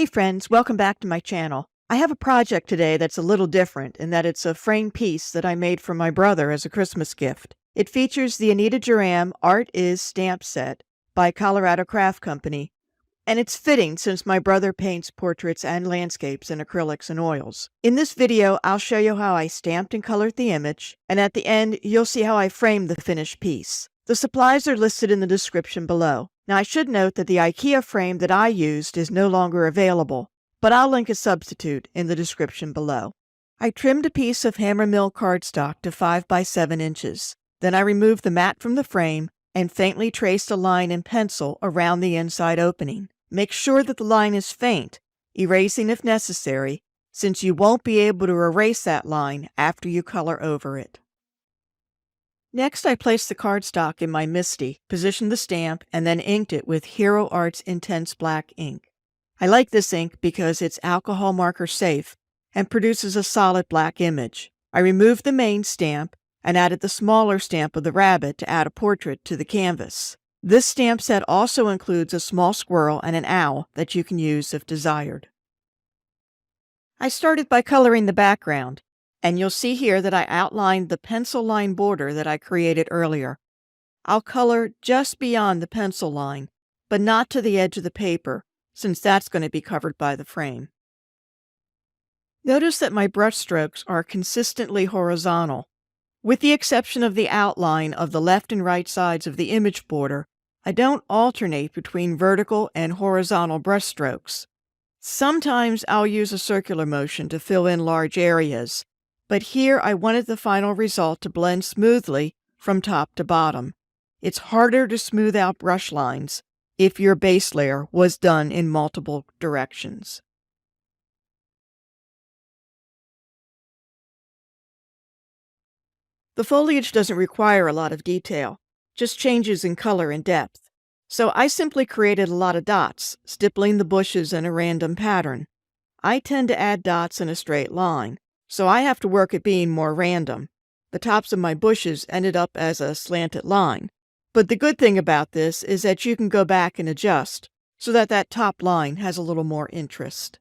Hey friends, welcome back to my channel. I have a project today that's a little different in that it's a framed piece that I made for my brother as a Christmas gift. It features the Anita Jeram Art Is stamp set by Colorado Craft Company, and it's fitting since my brother paints portraits and landscapes in acrylics and oils. In this video, I'll show you how I stamped and colored the image, and at the end, you'll see how I framed the finished piece. The supplies are listed in the description below. Now, I should note that the IKEA frame that I used is no longer available, but I'll link a substitute in the description below. I trimmed a piece of Hammermill cardstock to 5 by 7 inches. Then I removed the mat from the frame and faintly traced a line in pencil around the inside opening. Make sure that the line is faint, erasing if necessary, since you won't be able to erase that line after you color over it. Next, I placed the cardstock in my MISTI, positioned the stamp, and then inked it with Hero Arts Intense Black ink. I like this ink because it's alcohol marker safe and produces a solid black image. I removed the main stamp and added the smaller stamp of the rabbit to add a portrait to the canvas. This stamp set also includes a small squirrel and an owl that you can use if desired. I started by coloring the background, and you'll see here that I outlined the pencil line border that I created earlier. I'll color just beyond the pencil line, but not to the edge of the paper, since that's going to be covered by the frame. Notice that my brush strokes are consistently horizontal. With the exception of the outline of the left and right sides of the image border, I don't alternate between vertical and horizontal brush strokes. Sometimes I'll use a circular motion to fill in large areas, but here I wanted the final result to blend smoothly from top to bottom. It's harder to smooth out brush lines if your base layer was done in multiple directions. The foliage doesn't require a lot of detail, just changes in color and depth. So I simply created a lot of dots, stippling the bushes in a random pattern. I tend to add dots in a straight line, so I have to work at being more random. The tops of my bushes ended up as a slanted line. But the good thing about this is that you can go back and adjust so that that top line has a little more interest.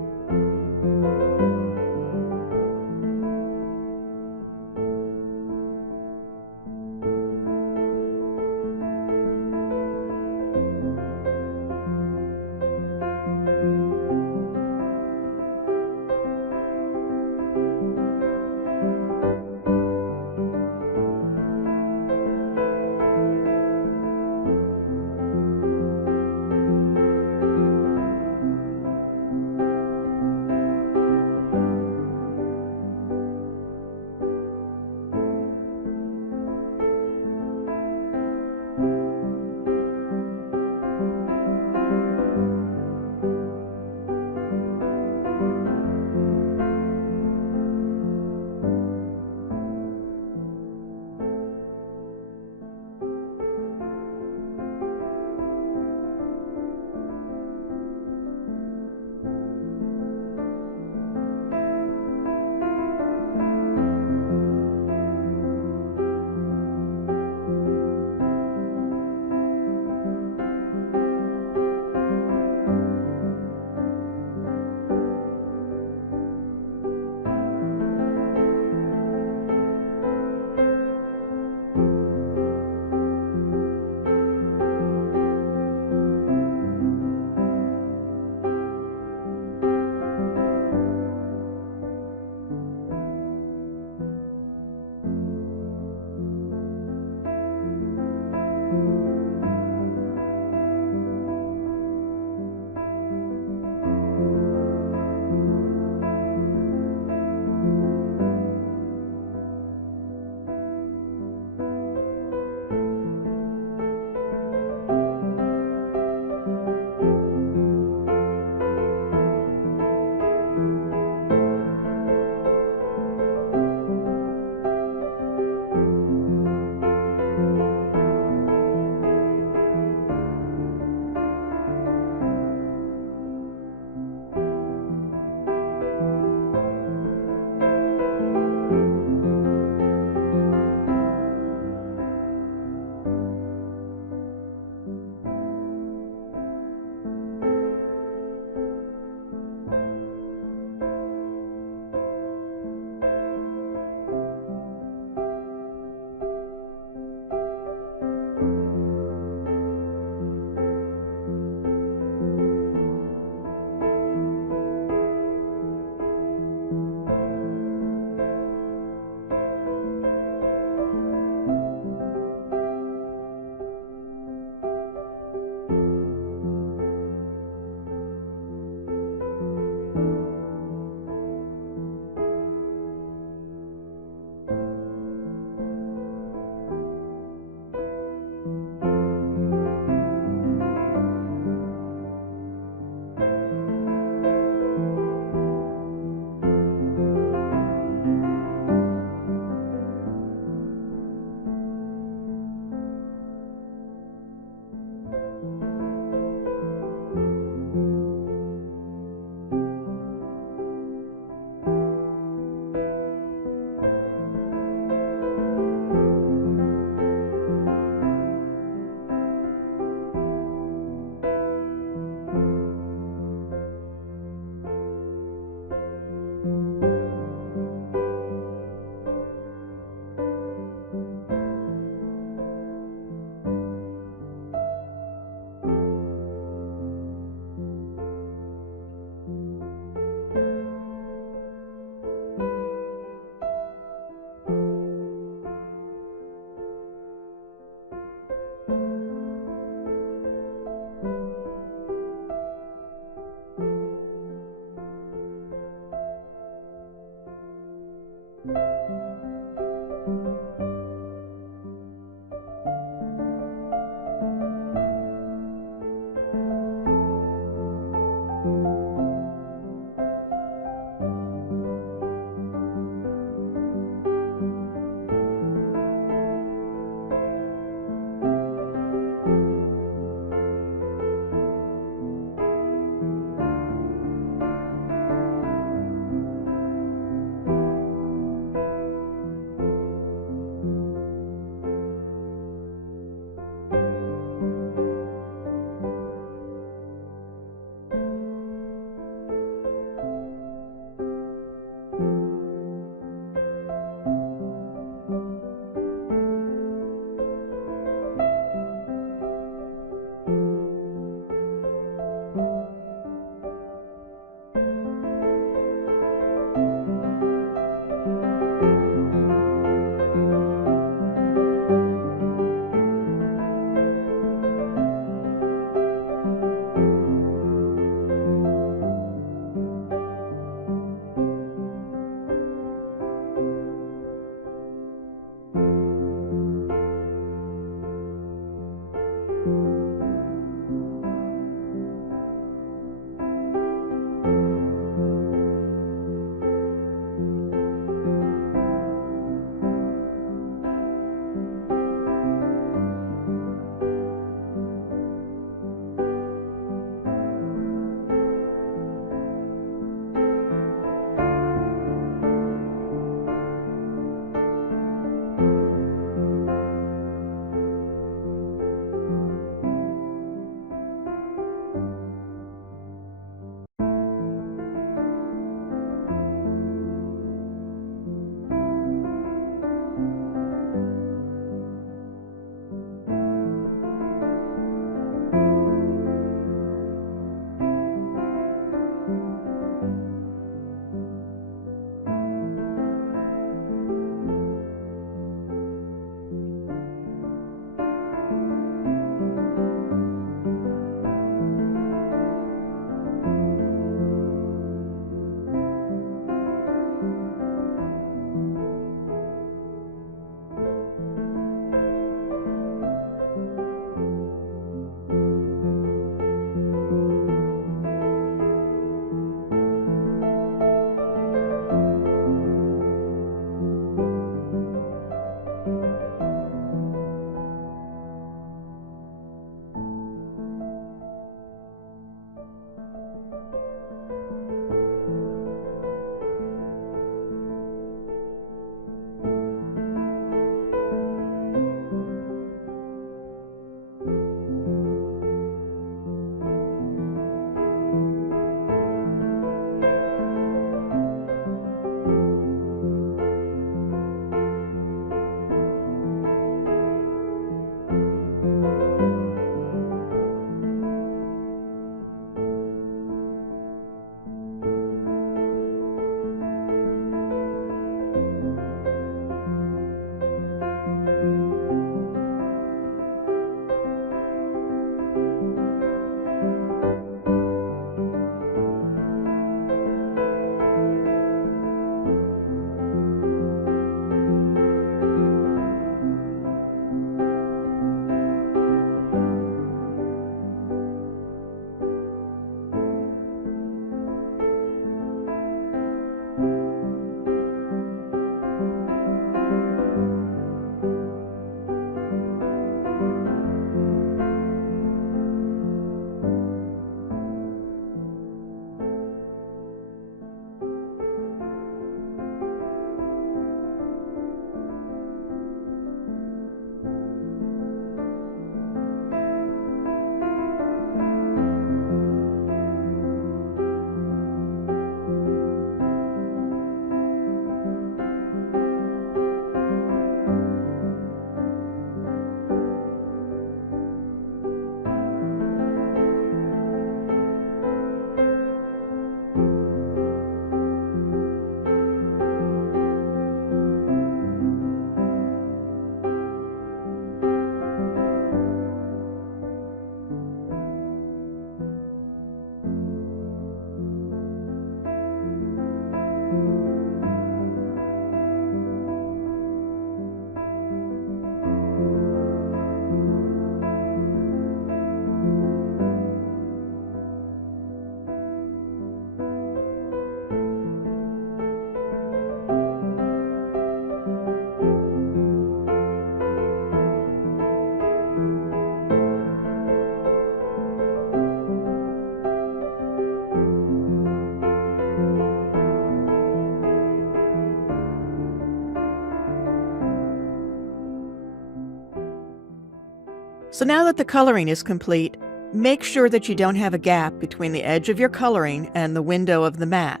So now that the coloring is complete, make sure that you don't have a gap between the edge of your coloring and the window of the mat.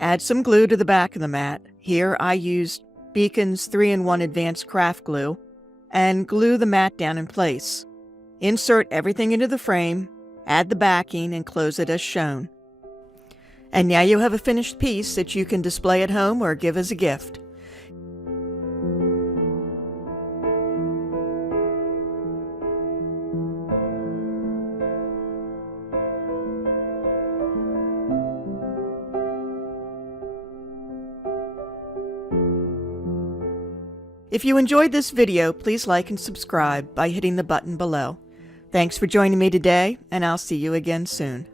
Add some glue to the back of the mat. Here I used Beacon's 3-in-1 Advanced Craft Glue, and glue the mat down in place. Insert everything into the frame, add the backing, and close it as shown. And now you have a finished piece that you can display at home or give as a gift. If you enjoyed this video, please like and subscribe by hitting the button below. Thanks for joining me today, and I'll see you again soon.